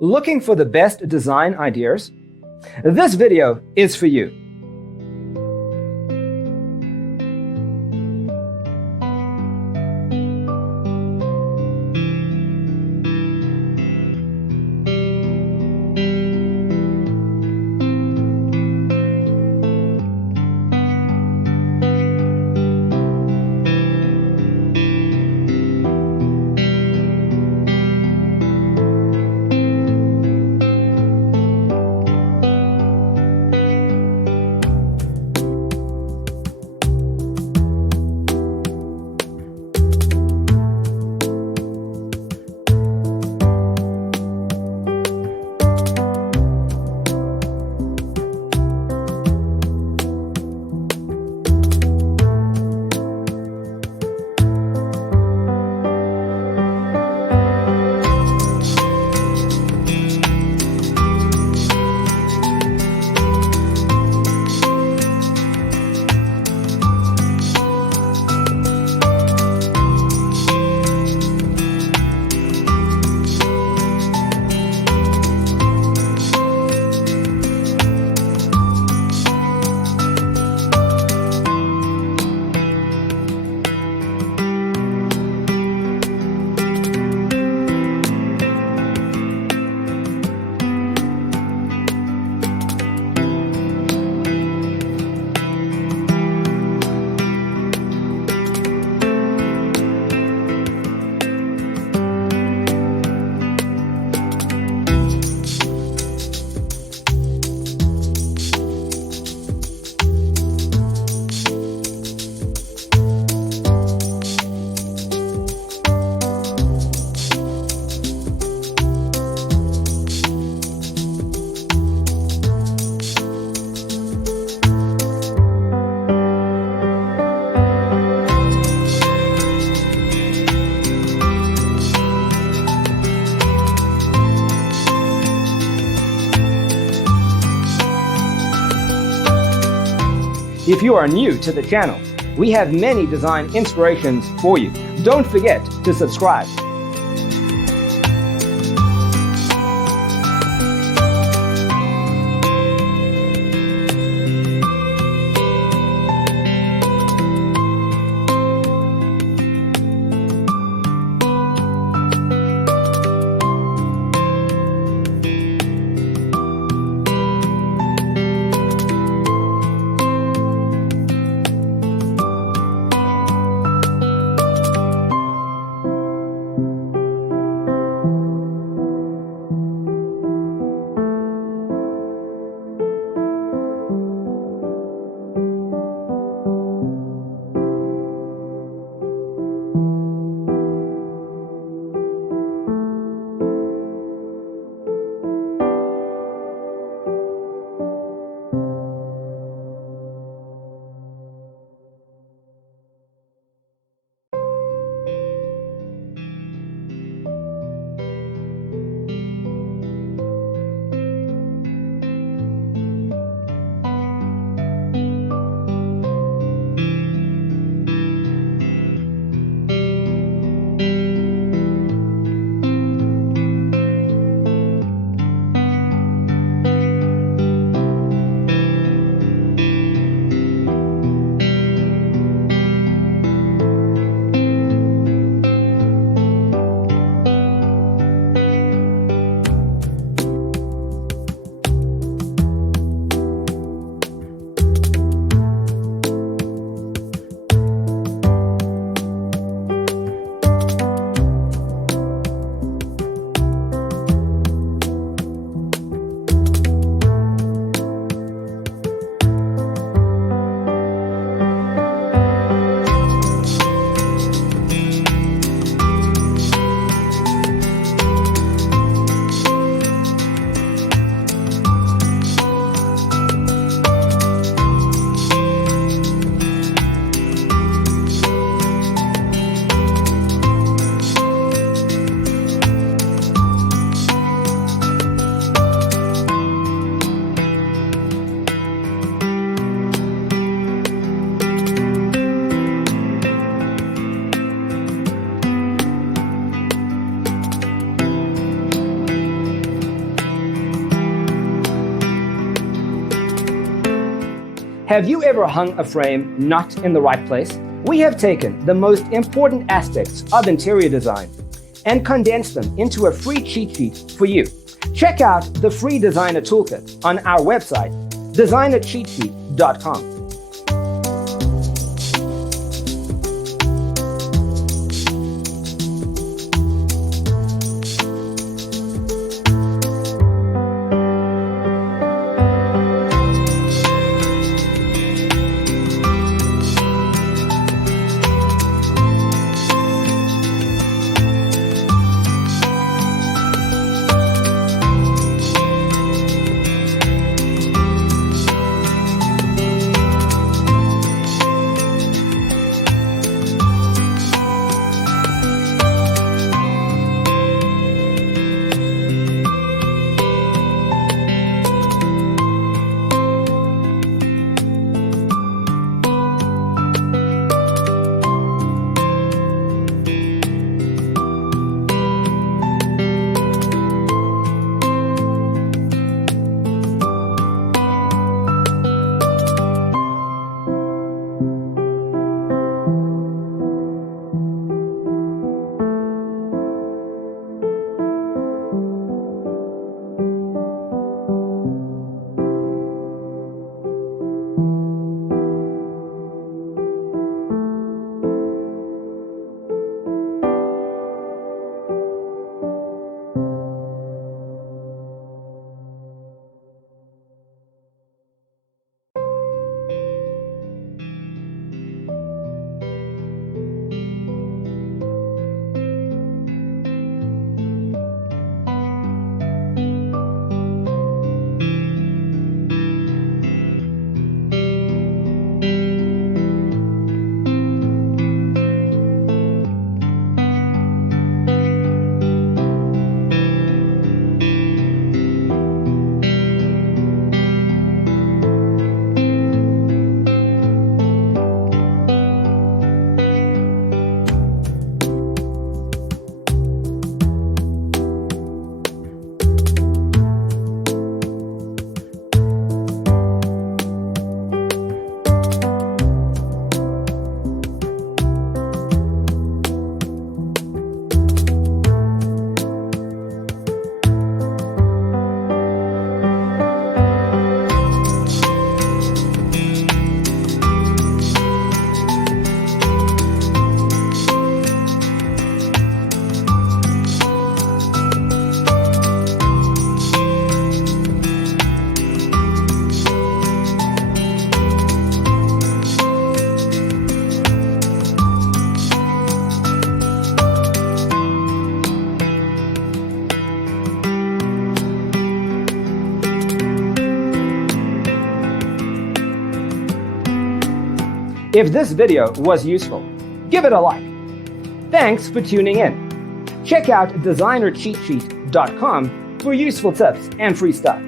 Looking for the best design ideas? This video is for you. If you are new to the channel, we have many design inspirations for you. Don't forget to subscribe. Have you ever hung a frame not in the right place? We have taken the most important aspects of interior design and condensed them into a free cheat sheet for you. Check out the free designer toolkit on our website, designercheatsheet.com. If this video was useful, give it a like. Thanks for tuning in. Check out designercheatsheet.com for useful tips and free stuff.